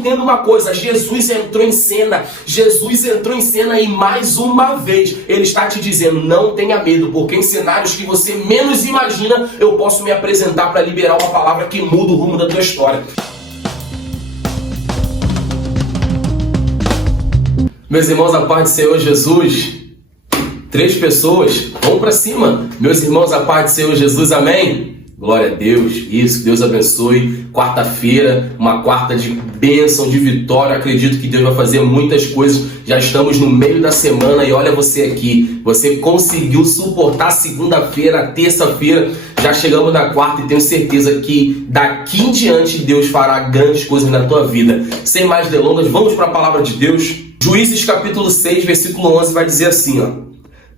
entenda uma coisa, Jesus entrou em cena. Jesus entrou em cena e mais uma vez Ele está te dizendo, não tenha medo, porque em cenários que você menos imagina, eu posso me apresentar para liberar uma palavra que muda o rumo da tua história. Meus irmãos, a paz do Senhor Jesus. 3 pessoas, vamos para cima. Meus irmãos, a paz do Senhor Jesus, amém? Glória a Deus, isso, Deus abençoe. Quarta-feira, uma quarta de bênção, de vitória. Acredito que Deus vai fazer muitas coisas. Já estamos no meio da semana e olha você aqui. Você conseguiu suportar segunda-feira, terça-feira. Já chegamos na quarta e tenho certeza que daqui em diante Deus fará grandes coisas na tua vida. Sem mais delongas, vamos para a palavra de Deus. Juízes capítulo 6, versículo 11 vai dizer assim, ó.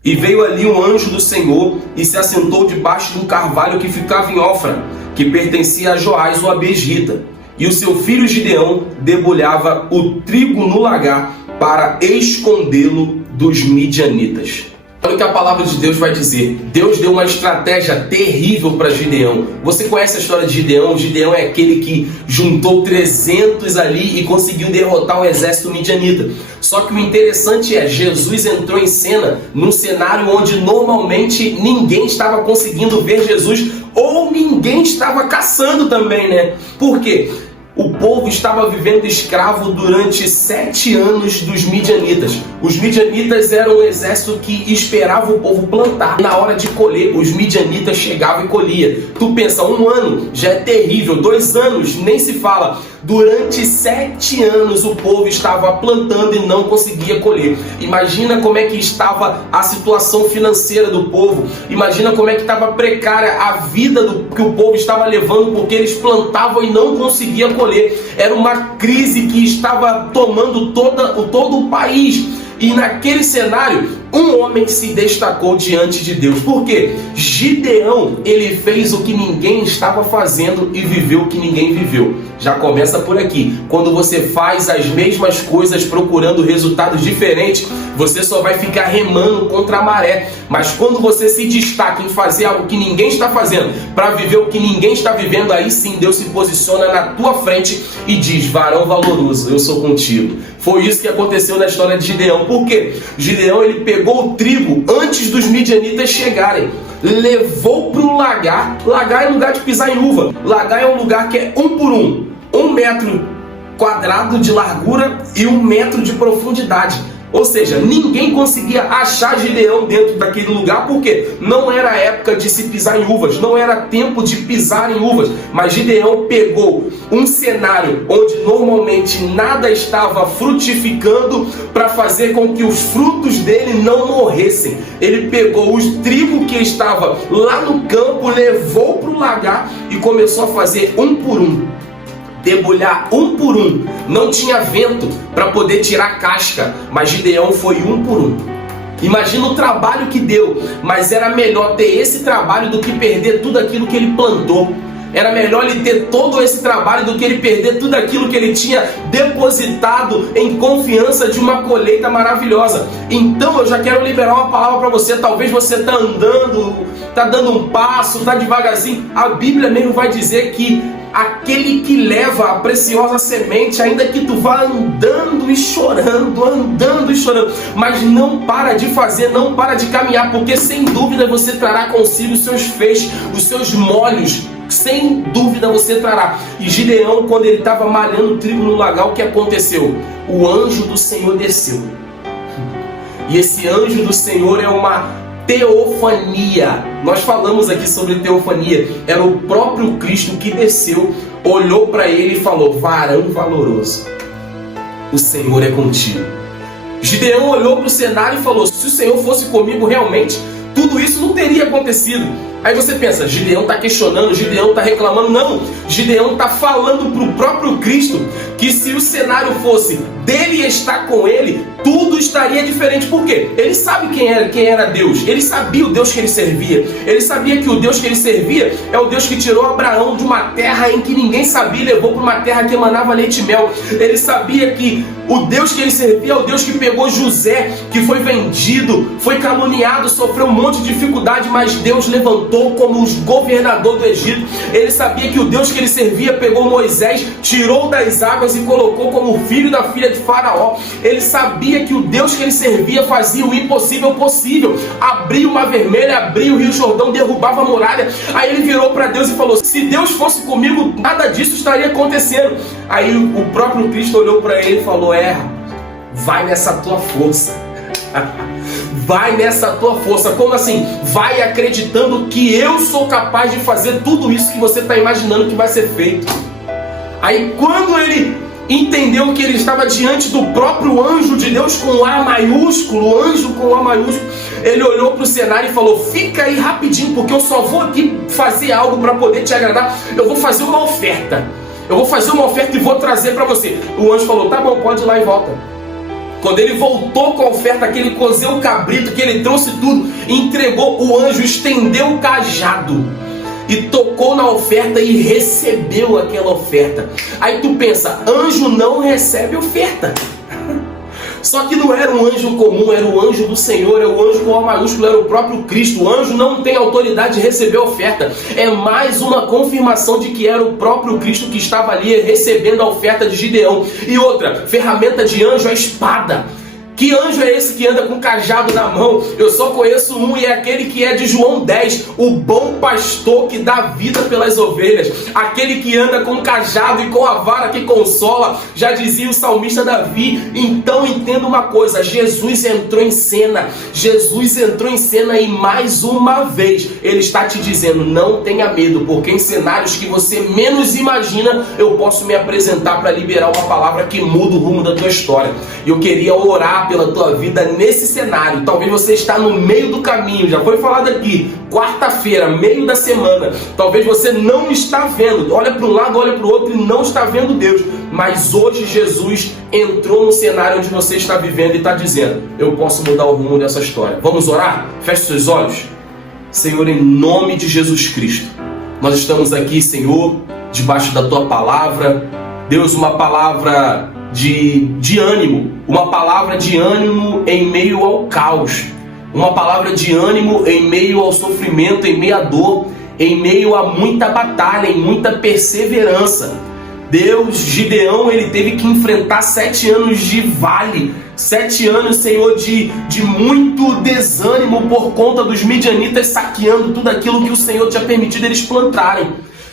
E veio ali um anjo do Senhor e se assentou debaixo de um carvalho que ficava em Ofra, que pertencia a Joás o Abesrita. E o seu filho Gideão debulhava o trigo no lagar para escondê-lo dos midianitas. Olha o que a palavra de Deus vai dizer. Deus deu uma estratégia terrível para Gideão. Você conhece a história de Gideão? Gideão é aquele que juntou 300 ali e conseguiu derrotar o exército midianita. Só que o interessante é, Jesus entrou em cena num cenário onde normalmente ninguém estava conseguindo ver Jesus ou ninguém estava caçando também, né? Por quê? O povo estava vivendo escravo durante 7 anos dos midianitas. Os midianitas eram um exército que esperava o povo plantar. Na hora de colher, os midianitas chegavam e colhiam. Tu pensa, 1 ano já é terrível, 2 anos nem se fala. Durante 7 anos o povo estava plantando e não conseguia colher. Imagina como é que estava a situação financeira do povo. Imagina como é que estava precária a vida que o povo estava levando, porque eles plantavam e não conseguiam colher. Era uma crise que estava tomando todo o país. E naquele cenário, um homem se destacou diante de Deus. Por quê? Gideão, ele fez o que ninguém estava fazendo e viveu o que ninguém viveu. Já começa por aqui. Quando você faz as mesmas coisas procurando resultados diferentes, você só vai ficar remando contra a maré. Mas quando você se destaca em fazer algo que ninguém está fazendo, para viver o que ninguém está vivendo, aí sim Deus se posiciona na tua frente e diz, varão valoroso, eu sou contigo. Foi isso que aconteceu na história de Gideão. Por quê? Gideão, ele pegou o trigo antes dos midianitas chegarem. Levou para o lagar. Lagar é lugar de pisar em uva. Lagar é um lugar que é 1 por 1. 1 metro quadrado de largura e 1 metro de profundidade. Ou seja, ninguém conseguia achar Gideão dentro daquele lugar, porque não era época de se pisar em uvas, não era tempo de pisar em uvas. Mas Gideão pegou um cenário onde normalmente nada estava frutificando para fazer com que os frutos dele não morressem. Ele pegou os trigo que estava lá no campo, levou para o lagar e começou a fazer 1 por 1. Debulhar 1 por 1. Não tinha vento para poder tirar casca, mas Gideão foi 1 por 1. Imagina o trabalho que deu, mas era melhor ter esse trabalho do que perder tudo aquilo que ele plantou. Era melhor ele ter todo esse trabalho do que ele perder tudo aquilo que ele tinha depositado em confiança de uma colheita maravilhosa. Então eu já quero liberar uma palavra para você. Talvez você está andando, está dando um passo, está devagarzinho. A Bíblia mesmo vai dizer que aquele que leva a preciosa semente, ainda que tu vá andando e chorando, mas não para de fazer, não para de caminhar, porque sem dúvida você trará consigo os seus feixes, os seus molhos, sem dúvida você trará. E Gideão, quando ele estava malhando trigo no lagar, o que aconteceu? O anjo do Senhor desceu. E esse anjo do Senhor é uma teofania. Nós falamos aqui sobre teofania. Era o próprio Cristo que desceu, olhou para ele e falou, varão valoroso, o Senhor é contigo. Gideão olhou para o cenário e falou, se o Senhor fosse comigo realmente, tudo isso não teria acontecido. Aí você pensa, Gideão está questionando, Gideão está reclamando. Não, Gideão está falando para o próprio Cristo que se o cenário fosse dele estar com ele, tudo estaria diferente. Por quê? Ele sabe quem era Deus. Ele sabia o Deus que ele servia. Ele sabia que o Deus que ele servia é o Deus que tirou Abraão de uma terra em que ninguém sabia e levou para uma terra que emanava leite e mel. Ele sabia que O Deus que ele servia é o Deus que pegou José, que foi vendido, foi caluniado, sofreu um monte de dificuldade, mas Deus levantou como os governador do Egito. Ele sabia que o Deus que ele servia pegou Moisés, tirou das águas e colocou como filho da filha de Faraó. Ele sabia que o Deus que ele servia fazia o impossível possível. Abria o Mar Vermelho, abria o Rio Jordão, derrubava a muralha. Aí ele virou para Deus e falou: se Deus fosse comigo, nada disso estaria acontecendo. Aí o próprio Cristo olhou para ele e falou: vai nessa tua força. Vai nessa tua força. Como assim? Vai acreditando que eu sou capaz de fazer tudo isso que você está imaginando que vai ser feito. Aí quando ele entendeu que ele estava diante do próprio anjo de Deus com A maiúsculo, anjo com A maiúsculo, ele olhou para o cenário e falou: fica aí rapidinho, porque eu só vou aqui fazer algo para poder te agradar. Eu vou fazer uma oferta. Eu vou fazer uma oferta e vou trazer para você. O anjo falou: tá bom, pode ir lá e volta. Quando ele voltou com a oferta, que ele cozeu o cabrito, que ele trouxe tudo, entregou, o anjo estendeu o cajado e tocou na oferta e recebeu aquela oferta. Aí tu pensa, anjo não recebe oferta. Só que não era um anjo comum, era o anjo do Senhor, era o anjo com A maiúsculo, era o próprio Cristo. O anjo não tem autoridade de receber oferta. É mais uma confirmação de que era o próprio Cristo que estava ali recebendo a oferta de Gideão. E outra, ferramenta de anjo, a espada. Que anjo é esse que anda com cajado na mão? Eu só conheço um, e é aquele que é de João 10, o bom pastor que dá vida pelas ovelhas, aquele que anda com cajado e com a vara que consola, já dizia o salmista Davi. Então entenda uma coisa, Jesus entrou em cena, e mais uma vez ele está te dizendo: não tenha medo, porque em cenários que você menos imagina, eu posso me apresentar para liberar uma palavra que muda o rumo da tua história. E eu queria orar pela tua vida nesse cenário. Talvez você está no meio do caminho, já foi falado aqui, quarta-feira, meio da semana. Talvez você não está vendo, olha para um lado, olha para o outro e não está vendo Deus. Mas hoje Jesus entrou no cenário onde você está vivendo e está dizendo: eu posso mudar o rumo dessa história. Vamos orar? Feche seus olhos. Senhor, em nome de Jesus Cristo, nós estamos aqui, Senhor, debaixo da tua palavra. Deus, uma palavra de ânimo, uma palavra de ânimo em meio ao caos, uma palavra de ânimo em meio ao sofrimento, em meio à dor, em meio a muita batalha, em muita perseverança. Deus, Gideão, ele teve que enfrentar 7 anos de vale, 7 anos, Senhor, de muito desânimo por conta dos midianitas saqueando tudo aquilo que o Senhor tinha permitido eles plantarem.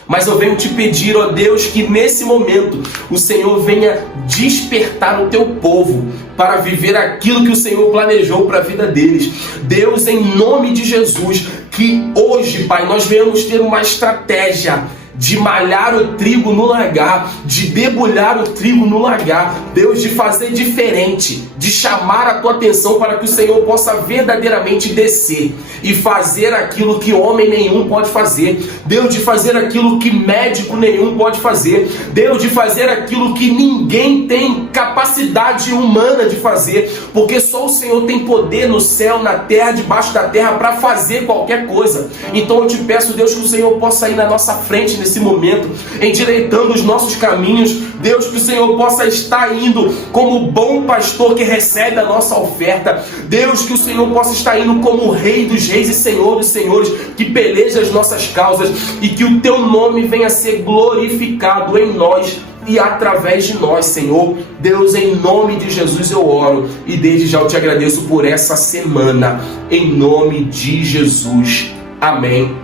Mas eu venho te pedir, ó Deus, que nesse momento o Senhor venha despertar o teu povo para viver aquilo que o Senhor planejou para a vida deles. Deus, em nome de Jesus, que hoje, Pai, nós venhamos ter uma estratégia de malhar o trigo no lagar, de debulhar o trigo no lagar, Deus, de fazer diferente, de chamar a tua atenção para que o Senhor possa verdadeiramente descer e fazer aquilo que homem nenhum pode fazer, Deus, de fazer aquilo que médico nenhum pode fazer, Deus, de fazer aquilo que ninguém tem capacidade humana de fazer, porque só o Senhor tem poder no céu, na terra, debaixo da terra, para fazer qualquer coisa. Então eu te peço, Deus, que o Senhor possa ir na nossa frente nesse momento, endireitando os nossos caminhos. Deus, que o Senhor possa estar indo como bom pastor que recebe a nossa oferta. Deus, que o Senhor possa estar indo como Rei dos Reis e Senhor dos Senhores, que peleja as nossas causas, e que o teu nome venha a ser glorificado em nós e através de nós, Senhor. Deus, em nome de Jesus eu oro, e desde já eu te agradeço por essa semana, em nome de Jesus. Amém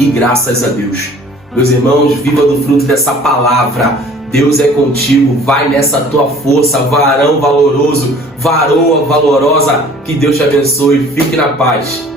e graças a Deus. Meus irmãos, viva do fruto dessa palavra. Deus é contigo, vai nessa tua força, varão valoroso, varoa valorosa. Que Deus te abençoe, fique na paz.